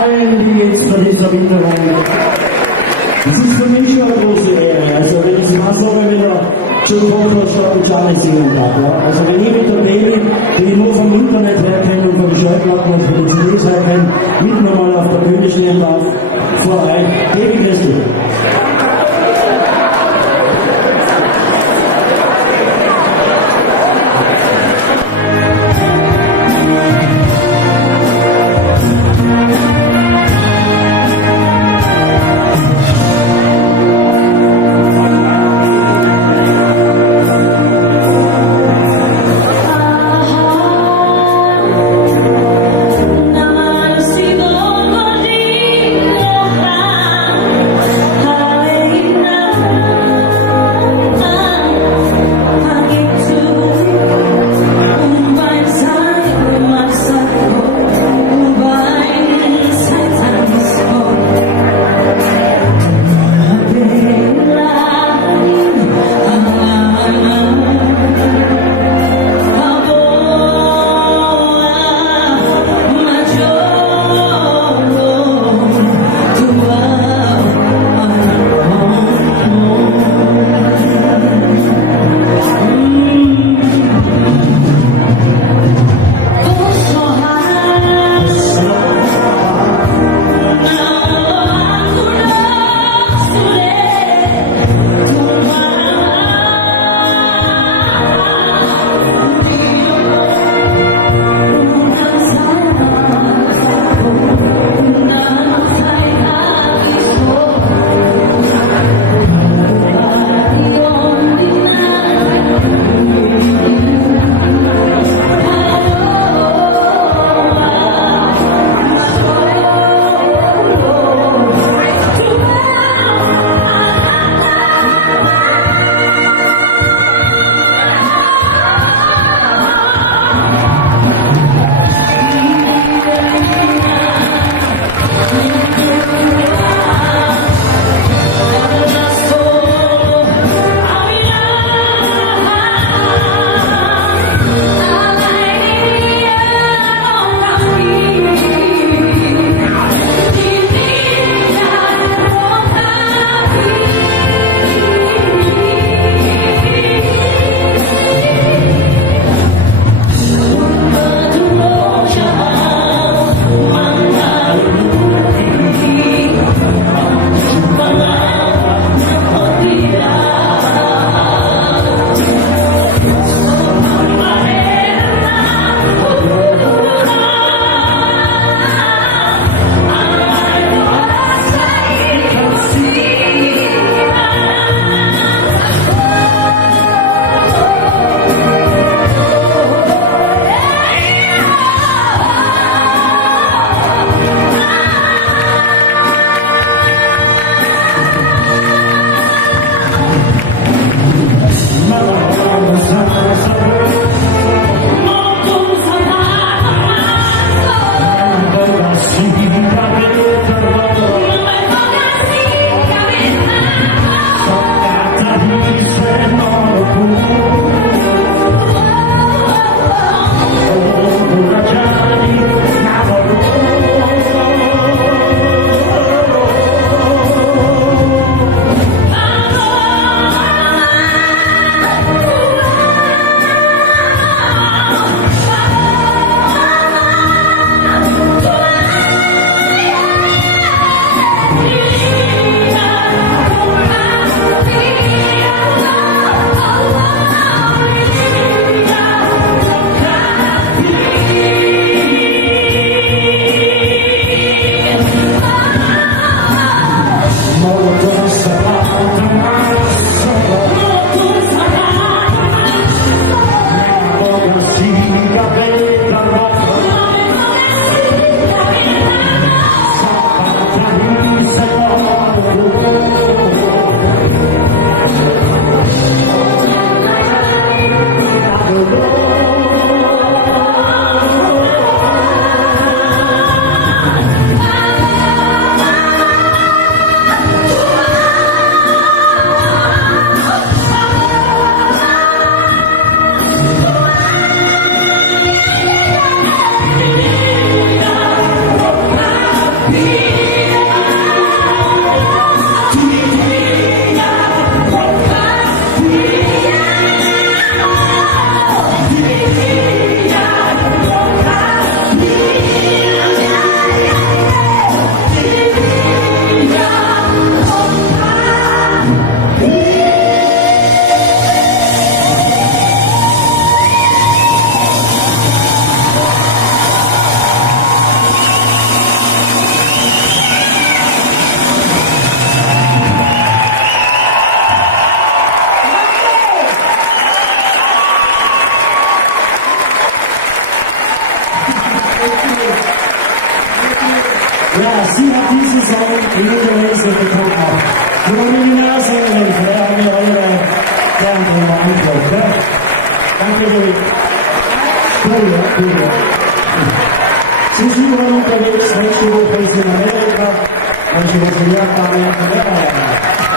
allen, die jetzt bei dieser Winterwein. Es ist für mich schon eine große Ehre. Also wenn ich mal sagen wieder Joe Cocker schon Charlie singen darf. Ja? Also wenn ich mit der Baby, die ich nur vom Internet her kenne und von Schallplatten und von den CDs her kenne, mit nochmal auf der Bühne stehen darf, vor euch. Baby Christi. Ja, sie hat diese Song in Indonesien bekommen. Die Originalsängerin, für haben wir eure gerne Antwort. Ne? Danke, David. Cool. Sie sind überall unterwegs, nächste Woche ist in Amerika, manche Woche in Japan,